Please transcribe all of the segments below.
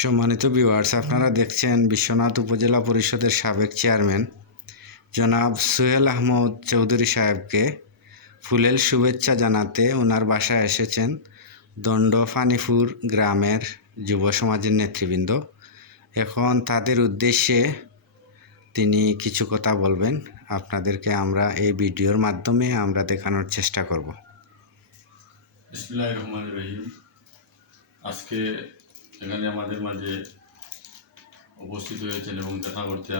সম্মানিত ভিউয়ার্স, আপনারা দেখছেন বিশ্বনাথ উপজেলা পরিষদের সাবেক চেয়ারম্যান জনাব সোহেল আহমদ চৌধুরী সাহেবকে ফুলেল শুভেচ্ছা জানাতে ওনার বাসায় এসেছেন দণ্ড ফানিপুর গ্রামের যুব সমাজের নেতৃবৃন্দ। এখন তাদের উদ্দেশ্যে তিনি কিছু কথা বলবেন, আপনাদেরকে আমরা এই ভিডিওর মাধ্যমে আমরা দেখানোর চেষ্টা করব। বিসমিল্লাহির রহমানির রহিম। আজকে এখানে আমাদের মাঝে উপস্থিত হয়েছেন এবং দেখা করতে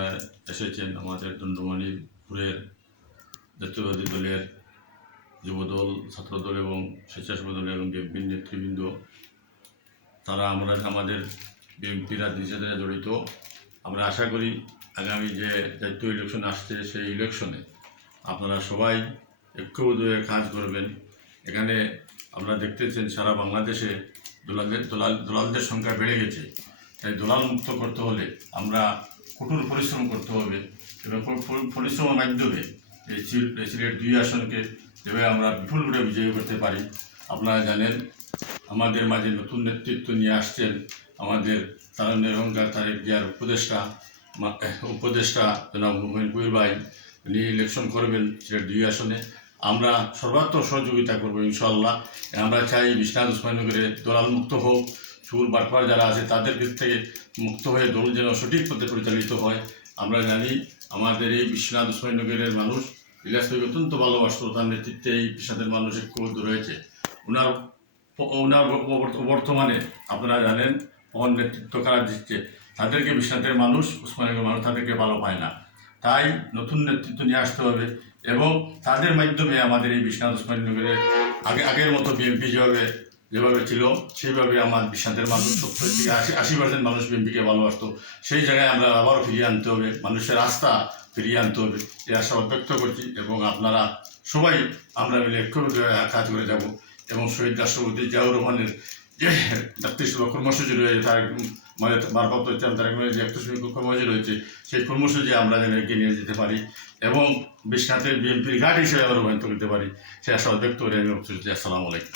এসেছেন আমাদের দণ্ডমানিপুরের জাতীয়বাদী দলের যুবদল, ছাত্রদল এবং স্বেচ্ছাসেবক দল এবং বিএনপির নেতৃবৃন্দ। তারা আমাদের বিএনপি রাজনীতির সাথে জড়িত। আমরা আশা করি আগামী যে জাতীয় ইলেকশন আসছে সেই ইলেকশনে আপনারা সবাই ঐক্যবদ্ধ হয়ে কাজ করবেন। এখানে আপনারা দেখতেছেন সারা বাংলাদেশে দলালদের সংখ্যা বেড়ে গেছে। তাই দলাল মুক্ত করতে হলে আমরা কঠোর পরিশ্রম করতে হবে এবং পরিশ্রমের মাধ্যমে এই সিলেট 2 আসনকে যেভাবে আমরা বিপুল ভোটে বিজয়ী করতে পারি। আপনারা জানেন আমাদের মাঝে নতুন নেতৃত্ব নিয়ে আসছেন আমাদের তারুণ্যের অহংকার তারেক জিয়ার উপদেষ্টা জনাব হুমায়ুন কবির ভাই। উনি ইলেকশন করবেন সিলেট 2 আসনে। আমরা সর্বাত্মক সহযোগিতা করবো ইনশাল্লাহ। আমরা চাই বিশ্বনাথ উসমানীনগরে দলাল মুক্ত হোক, চুর বাটপার যারা আছে তাদের দিক থেকে মুক্ত হয়ে দল যেন সঠিক পথে পরিচালিত হয়। আমরা জানি আমাদের এই বিশ্বনাথ উসমানীনগরের মানুষ ইলিয়াস ভাইকে অত্যন্ত ভালোবাসত, তার নেতৃত্বে এই বিশ্বনাথের মানুষ ঐক্যবদ্ধ রয়েছে। ওনার বর্তমানে আপনারা জানেন কখন নেতৃত্ব কারা দিচ্ছে, তাদেরকে বিশ্বনাথের মানুষ, উসমানীনগরের মানুষ তাদেরকে ভালো পায় না। তাই নতুন নেতৃত্ব নিয়ে আসতে হবে এবং তাদের মাধ্যমে আমাদের এই বিশ্বনাথ উসমানীনগরের আগের মতো বিএনপি যেভাবে ছিল সেইভাবে আমার বিশ্বনাথের মানুষ 70 থেকে 80% মানুষ বিএনপিকে ভালোবাসতো। সেই জায়গায় আমরা আবারও ফিরিয়ে আনতে হবে, মানুষের আস্থা ফিরিয়ে আনতে হবে, এই আশাবাদ ব্যক্ত করছি। এবং আপনারা সবাই আমরা মিলে ঐক্যবদ্ধ কাজ করে যাব এবং শহীদ রাষ্ট্রপতি জিয়াউর রহমানের যে জাতীয় সেবা কর্মসূচি রয়েছে, তার মারফত তার যে 100 কর্মসূচি রয়েছে, সেই কর্মসূচি আমরা যেন এগিয়ে নিয়ে যেতে পারি এবং বিশ্বনাথের বিএনপির ঘাট হিসেবে আমরা রূপান্তর করতে পারি, সেই আশাবাদ ব্যক্ত করে আমি বলছি। আসসালামু আলাইকুম।